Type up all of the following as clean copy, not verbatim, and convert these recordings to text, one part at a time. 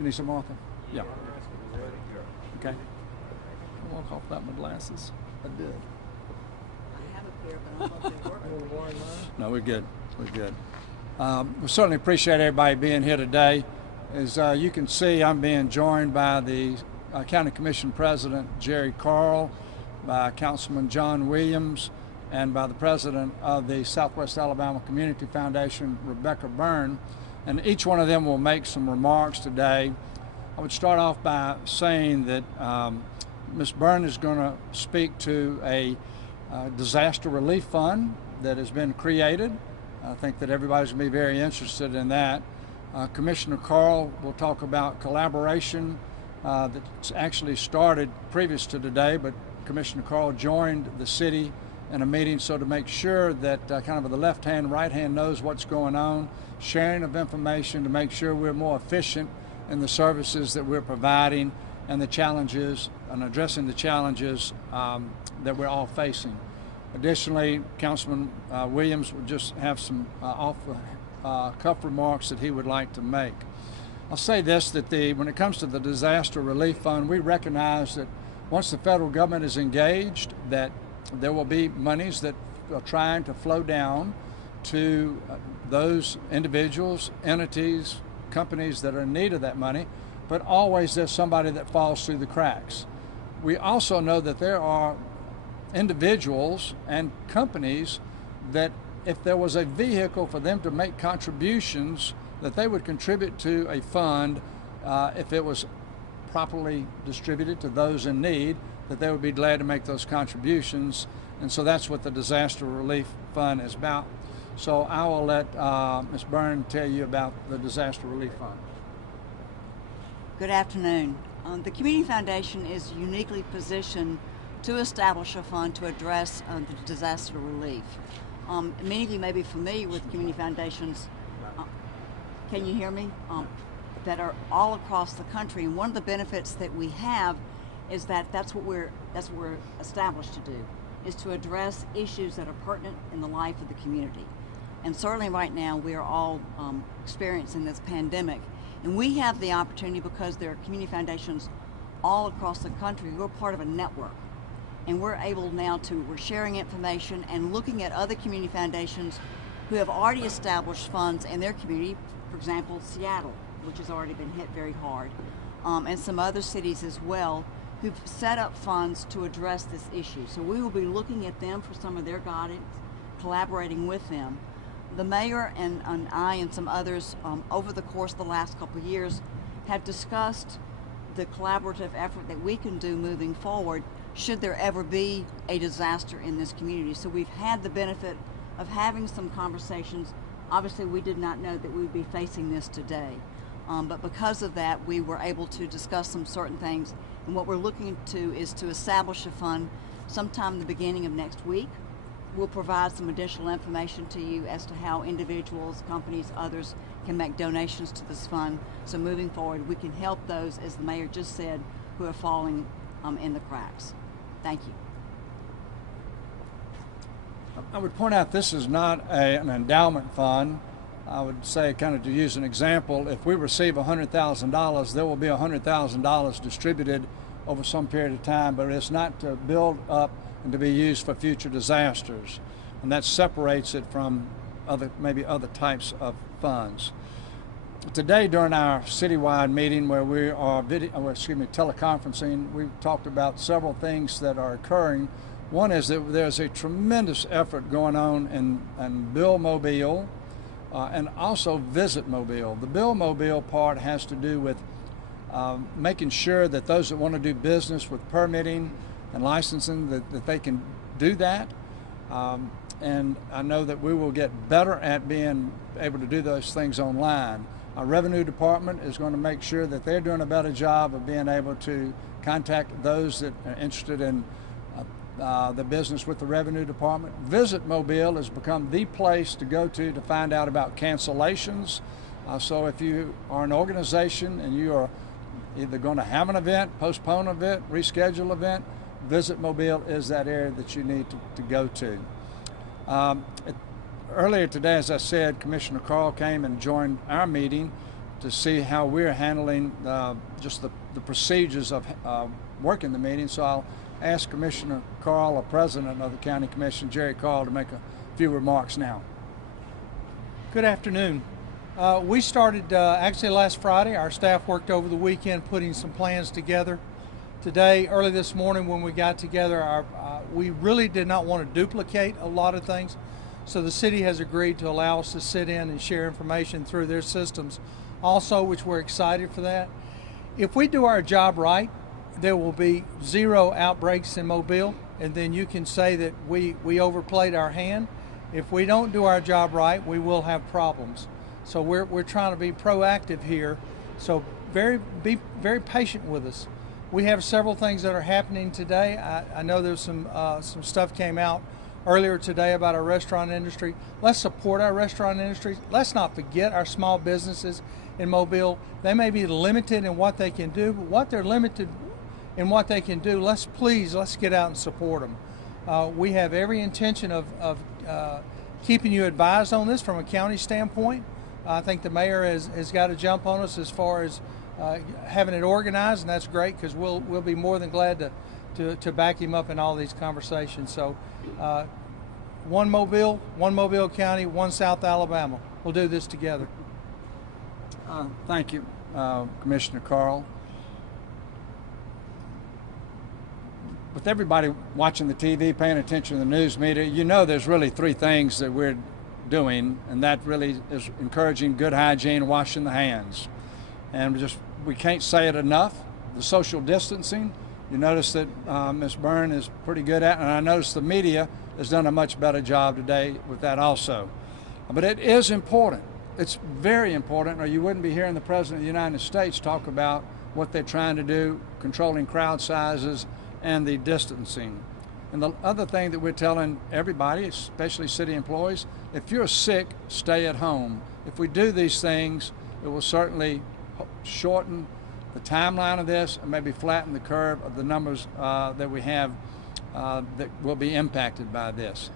You need some, Martha? Yeah. Okay. I'll walk off without my glasses. I did. I have a pair, but I don't know if they're working. No, we're good. We're good. We certainly appreciate everybody being here today. As you can see, I'm being joined by the County Commission President, Jerry Carl, by Councilman John Williams, and by the President of the Southwest Alabama Community Foundation, Rebecca Byrne. And each one of them will make some remarks today. I would start off by saying that Ms. Byrne is going to speak to a disaster relief fund that has been created. I think that everybody's going to be very interested in that. Commissioner Carl will talk about collaboration that's actually started previous to today, but Commissioner Carl joined the city in a meeting so to make sure that kind of the left hand, right hand knows what's going on, sharing of information to make sure we're more efficient in the services that we're providing and the challenges and addressing the challenges that we're all facing. Additionally, Councilman Williams will just have some off-the-cuff remarks that he would like to make. I'll say this, that when it comes to the Disaster Relief Fund, we recognize that once the federal government is engaged, that there will be monies that are trying to flow down to those individuals, entities, companies that are in need of that money, but always there's somebody that falls through the cracks. We also know that there are individuals and companies that if there was a vehicle for them to make contributions, that they would contribute to a fund if it was properly distributed to those in need, that they would be glad to make those contributions. And so that's what the Disaster Relief Fund is about. So I will let Ms. Byrne tell you about the Disaster Relief Fund. Good afternoon. The Community Foundation is uniquely positioned to establish a fund to address the disaster relief. Many of you may be familiar with community foundations, can you hear me? That are all across the country. And one of the benefits that we have is that that's what we're established to do, is to address issues that are pertinent in the life of the community. And certainly right now we are all experiencing this pandemic. And we have the opportunity, because there are community foundations all across the country, we're part of a network. And we're able now we're sharing information and looking at other community foundations who have already established funds in their community. For example, Seattle, which has already been hit very hard, and some other cities as well, who've set up funds to address this issue. So we will be looking at them for some of their guidance, collaborating with them. The mayor and I and some others over the course of the last couple of years have discussed the collaborative effort that we can do moving forward should there ever be a disaster in this community. So we've had the benefit of having some conversations. Obviously we did not know that we would be facing this today. But because of that, we were able to discuss some certain things. And what we're looking to is to establish a fund sometime in the beginning of next week. We'll provide some additional information to you as to how individuals, companies, others can make donations to this fund. So moving forward, we can help those, as the mayor just said, who are falling in the cracks. Thank you. I would point out this is not an endowment fund. I would say, kind of to use an example, if we receive $100,000, there will be $100,000 distributed over some period of time, but it's not to build up and to be used for future disasters. And that separates it from maybe other types of funds. Today, during our citywide meeting where we are teleconferencing, we talked about several things that are occurring. One is that there's a tremendous effort going on in Bill Mobile and also Visit Mobile. The Bill Mobile part has to do with making sure that those that want to do business with permitting and licensing, that they can do that. And I know that we will get better at being able to do those things online. Our Revenue Department is going to make sure that they're doing a better job of being able to contact those that are interested in the business with the Revenue Department. Visit Mobile has become the place to go to find out about cancellations. So if you are an organization and you are either going to have an event, postpone an event, reschedule an event, Visit Mobile is that area that you need to go to. Earlier today, as I said, Commissioner Carl came and joined our meeting to see how we're handling just the procedures of working the meeting. So I'll ask Commissioner Carl, or President of the County Commission, Jerry Carl, to make a few remarks now. Good afternoon. We started actually last Friday. Our staff worked over the weekend putting some plans together. Today, early this morning when we got together, we really did not want to duplicate a lot of things. So the city has agreed to allow us to sit in and share information through their systems also, which we're excited for that. If we do our job right, there will be 0 outbreaks in Mobile, and then you can say that we overplayed our hand. If we don't do our job right, we will have problems. So we're trying to be proactive here. So be very patient with us. We have several things that are happening today. I know there's some stuff came out earlier today about our restaurant industry. Let's support our restaurant industry. Let's not forget our small businesses in Mobile. They may be limited in what they can do, but what they're limited in what they can do, let's get out and support them. We have every intention of keeping you advised on this from a county standpoint. I think the mayor has got to jump on us as far as having it organized, and that's great because we'll be more than glad to back him up in all these conversations. So one Mobile County, one South Alabama. We'll do this together. Thank you, Commissioner Carl. With everybody watching the TV, paying attention to the news media, you know there's really 3 things that we're doing, and that really is encouraging good hygiene, washing the hands. And we can't say it enough. The social distancing, you notice that Ms. Byrne is pretty good at, and I notice the media has done a much better job today with that also. But it is important. It's very important, or you wouldn't be hearing the President of the United States talk about what they're trying to do, controlling crowd sizes and the distancing. And the other thing that we're telling everybody, especially city employees, if you're sick, stay at home. If we do these things, it will certainly shorten the timeline of this and maybe flatten the curve of the numbers that we have that will be impacted by this.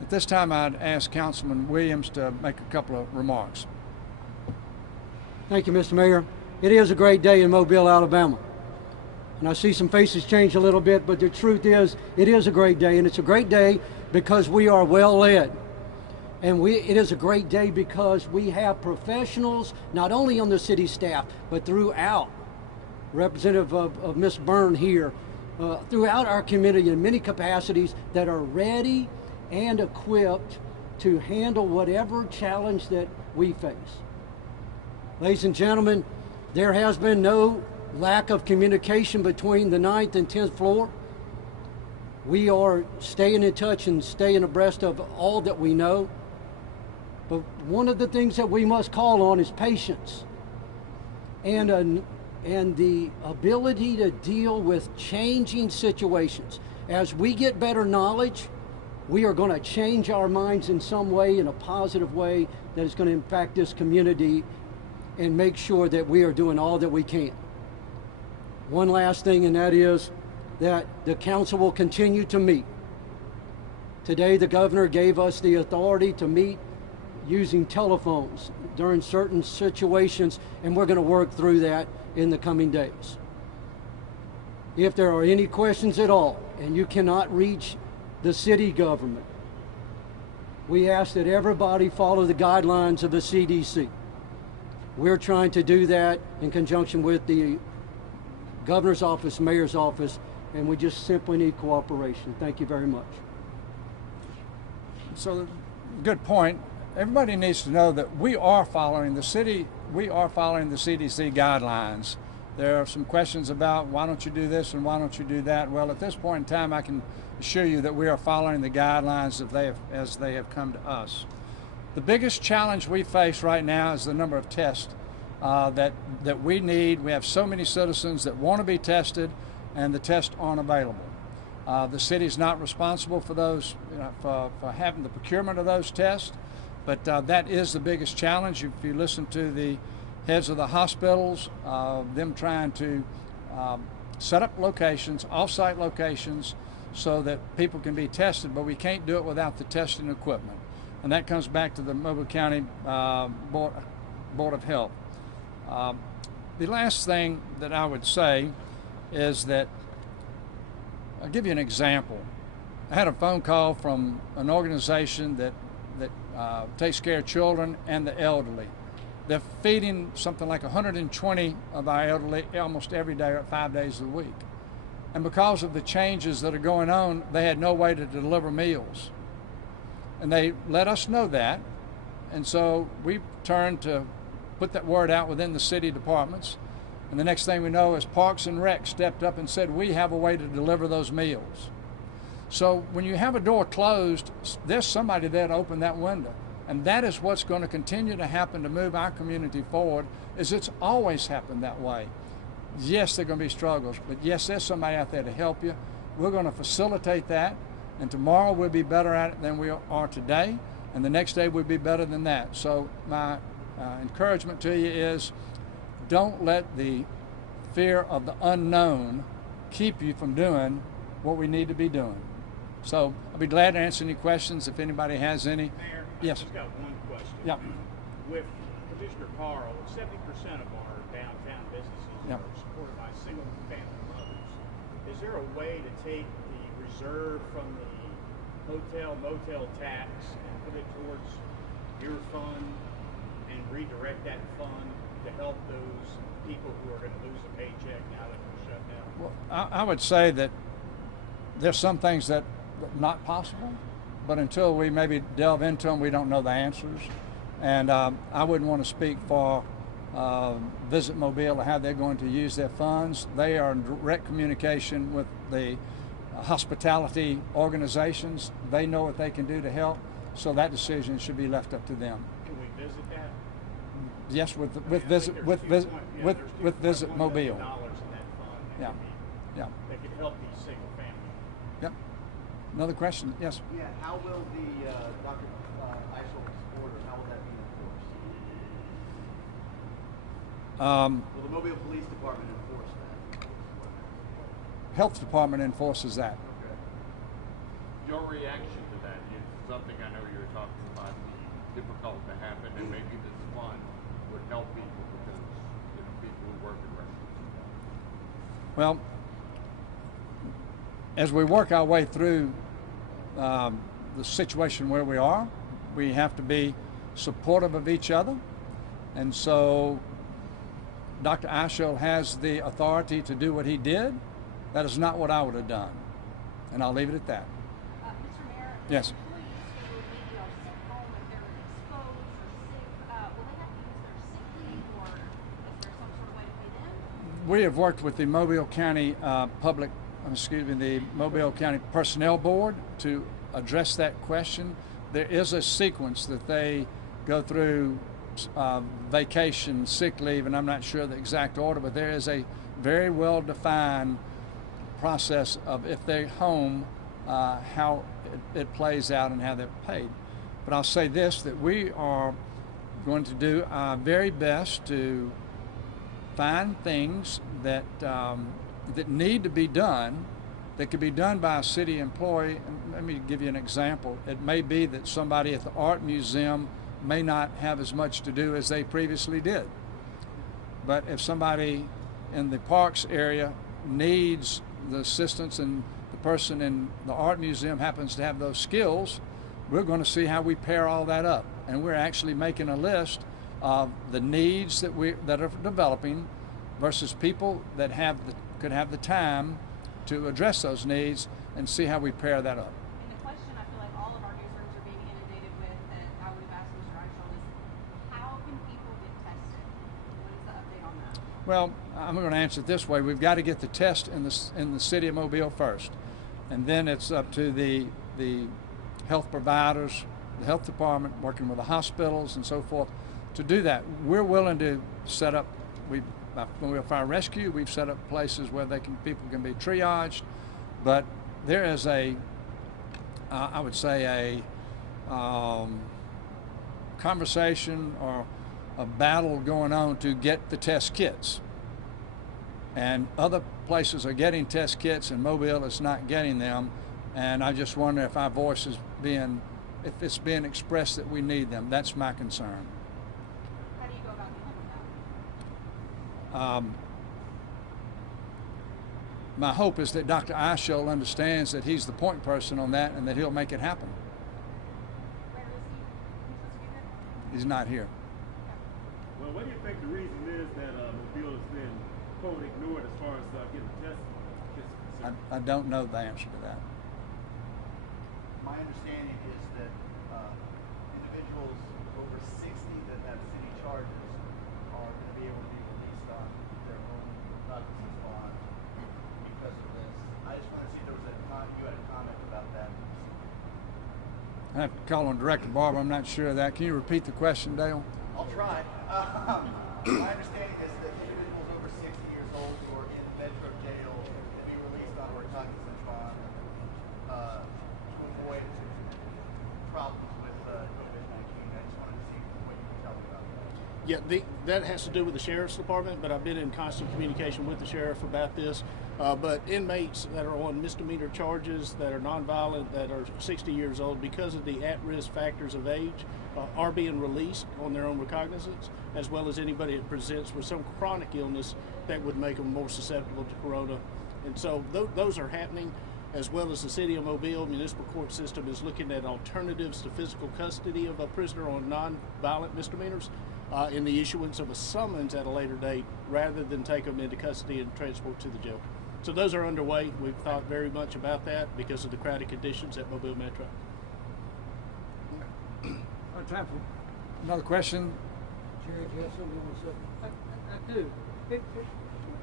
At this time, I'd ask Councilman Williams to make a couple of remarks. Thank you, Mr. Mayor. It is a great day in Mobile, Alabama. And I see some faces change a little bit, but the truth is, it is a great day, and it's a great day because we are well led. And it is a great day because we have professionals, not only on the city staff, but throughout, representative of Ms. Byrne here, throughout our community in many capacities that are ready and equipped to handle whatever challenge that we face. Ladies and gentlemen, there has been no lack of communication between the 9th and 10th floor. We are staying in touch and staying abreast of all that we know. But one of the things that we must call on is patience and the ability to deal with changing situations. As we get better knowledge, we are going to change our minds in some way, in a positive way, that is going to impact this community and make sure that we are doing all that we can. One last thing, and that is that the council will continue to meet. Today, the governor gave us the authority to meet using telephones during certain situations, and we're going to work through that in the coming days. If there are any questions at all, and you cannot reach the city government, we ask that everybody follow the guidelines of the CDC. We're trying to do that in conjunction with the governor's office, mayor's office, and we just simply need cooperation. Thank you very much. So, good point. Everybody needs to know that we are following the CDC guidelines. There are some questions about why don't you do this and why don't you do that. Well, at this point in time, I can assure you that we are following the guidelines as they have come to us. The biggest challenge we face right now is the number of tests that we need. We have so many citizens that want to be tested, and the tests aren't available. The city's not responsible for those, for having the procurement of those tests, but that is the biggest challenge. If you listen to the heads of the hospitals, them trying to set up locations, off-site locations, so that people can be tested, but we can't do it without the testing equipment. And that comes back to the Mobile County Board of Health. The last thing that I would say is that I'll give you an example. I had a phone call from an organization that takes care of children and the elderly. They're feeding something like 120 of our elderly almost every day, 5 days a week. And because of the changes that are going on, they had no way to deliver meals. And they let us know that. And so we turned to put that word out within the city departments. And the next thing we know is Parks and Rec stepped up and said, we have a way to deliver those meals. So when you have a door closed, there's somebody there to open that window. And that is what's going to continue to happen to move our community forward, is it's always happened that way. Yes, there are going to be struggles, but yes, there's somebody out there to help you. We're going to facilitate that, and tomorrow we'll be better at it than we are today, and the next day we'll be better than that. So my encouragement to you is, don't let the fear of the unknown keep you from doing what we need to be doing. So I'll be glad to answer any questions if anybody has any. Mayor, Yes. I've just got one question. Yeah. With Commissioner Carl, 70% of our downtown businesses Yeah. are supported by single-family mothers. Is there a way to take the reserve from the motel tax and put it towards your fund and redirect that fund to help those people who are going to lose a paycheck now that we're shut down? Well, I would say that there's some things that are not possible, but until we maybe delve into them, we don't know the answers. And I wouldn't want to speak for Visit Mobile or how they're going to use their funds. They are in direct communication with the hospitality organizations. They know what they can do to help, so that decision should be left up to them. Can we visit that? Yes, with There's Visit $2.1 Mobile. million in that fund Yeah. that could help these single families. Yep. Another question? Yes. Yeah, how will the Dr. Eichel's order, how will that be enforced? Will the Mobile Police Department enforce that? Health Department enforces that. Okay. Your reaction to that is something I know you're talking about being difficult to happen, and maybe this fund would help people because, people who work in restaurants. Well, as we work our way through the situation where we are, we have to be supportive of each other. And so Dr. Eichel has the authority to do what he did. That is not what I would have done. And I'll leave it at that. Mr. Mayor, Yes. employees who maybe are sick home, if they're exposed or sick, will they have to use their sick leave, or is there some sort of way to pay them? We have worked with the Mobile County the Mobile County Personnel Board to address that question. There is a sequence that they go through, vacation, sick leave, and I'm not sure the exact order, but there is a very well defined process of if they're home, how it plays out and how they're paid. But I'll say this, that we are going to do our very best to find things that that need to be done, that could be done by a city employee. And let me give you an example. It may be that somebody at the art museum may not have as much to do as they previously did. But if somebody in the parks area needs the assistance and the person in the art museum happens to have those skills, we're going to see how we pair all that up. And we're actually making a list of the needs that are developing versus people that could have the time to address those needs, and see how we pair that up. And the question I feel like all of our newsrooms are being inundated with, and I would have asked Mr. Eichel, is how can people get tested? What is the update on that? Well, I'm going to answer it this way. We've got to get the test in the city of Mobile first, and then it's up to the health providers, the health department, working with the hospitals and so forth, to do that. We're willing to set up. When we're fire rescue, we've set up places where people can be triaged, but there is I would say a conversation or a battle going on to get the test kits. And other places are getting test kits, and Mobile is not getting them. And I just wonder if our voice is if it's being expressed that we need them. That's my concern. How do you go about dealing with My hope is that Dr. Eichel understands that he's the point person on that and that he'll make it happen. Where is he? He's not here. Well, what do you think the reason is that Mobile has been quote ignored as far as getting tested? I don't know the answer to that. My understanding is that individuals over 60 that have city charges are going to be able to be released on their own cognizance bond because of this. I just want to see if there was you had a comment about that. I have to call on Director Barber. I'm not sure of that. Can you repeat the question, Dale? I'll try. My understanding is that individuals over 60 years old who are in Metro jail can be released on a recognizance bond to avoid problems with COVID-19. I just wanted to see what you can tell me about that. Yeah, that has to do with the sheriff's department, but I've been in constant communication with the sheriff about this. But inmates that are on misdemeanor charges, that are nonviolent, that are 60 years old, because of the at-risk factors of age, are being released on their own recognizance, as well as anybody that presents with some chronic illness that would make them more susceptible to corona. And so those are happening, as well as the City of Mobile municipal court system is looking at alternatives to physical custody of a prisoner on non-violent misdemeanors in the issuance of a summons at a later date, rather than take them into custody and transport to the jail. So those are underway. We've thought very much about that because of the crowded conditions at Mobile Metro. Time for another question. Jerry, do you have something you want to say? I do.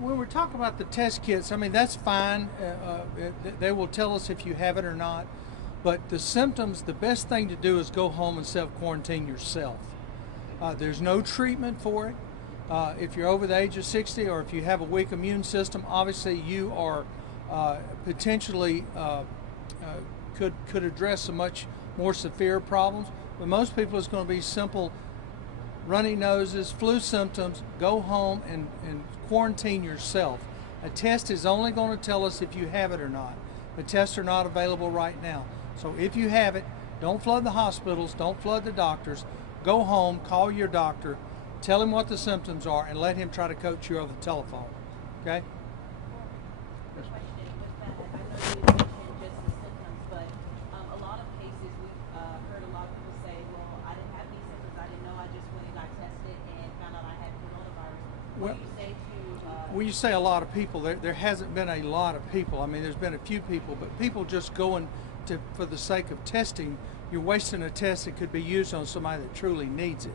When we're talking about the test kits, I mean, that's fine. They will tell us if you have it or not. But the symptoms, the best thing to do is go home and self-quarantine yourself. There's no treatment for it. If you're over the age of 60 or if you have a weak immune system, obviously you are potentially could address some much more severe problems. But most people, it's going to be simple runny noses, flu symptoms. Go home and quarantine yourself. A test is only going to tell us if you have it or not. The tests are not available right now. So if you have it, don't flood the hospitals, don't flood the doctors. Go home, call your doctor, tell him what the symptoms are, and let him try to coach you over the telephone. Okay? The question with that, I know you mentioned just the symptoms, but a lot of cases we've heard a lot of people say, well, I didn't have any symptoms, I didn't know, I just went and got tested and found out I had coronavirus. What do you say to... When you say a lot of people, there hasn't been a lot of people. I mean, there's been a few people, but people just going to, for the sake of testing, you're wasting a test that could be used on somebody that truly needs it.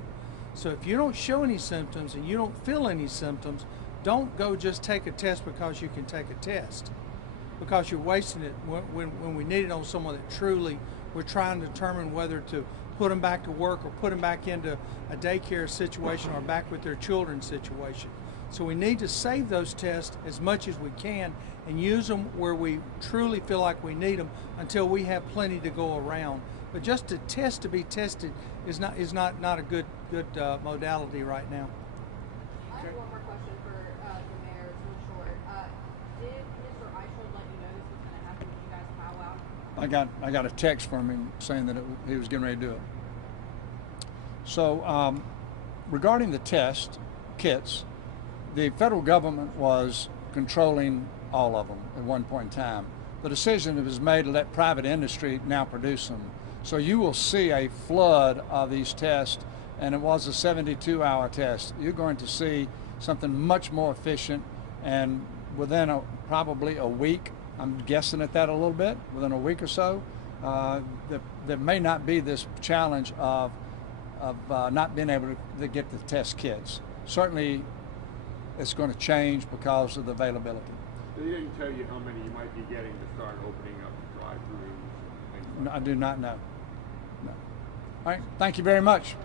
So if you don't show any symptoms and you don't feel any symptoms, don't go just take a test because you can take a test, because you're wasting it when we need it on someone that truly we're trying to determine whether to put them back to work or put them back into a daycare situation or back with their children's situation. So we need to save those tests as much as we can and use them where we truly feel like we need them until we have plenty to go around. But just to test to be tested is not a good modality right now. I have one more question for the mayor, so short. Did Mr. Eichel let you know this was going to happen when you guys powwowed? I got a text from him saying that he was getting ready to do it. So regarding the test kits, the federal government was controlling all of them at one point in time. The decision was made to let private industry now produce them. So you will see a flood of these tests, and it was a 72-hour test. You're going to see something much more efficient, and within probably a week, I'm guessing at that a little bit, within a week or so, there may not be this challenge of not being able to get the test kits. Certainly, it's going to change because of the availability. They didn't tell you how many you might be getting to start opening up drive-throughs and things like I do not know. No. All right, thank you very much.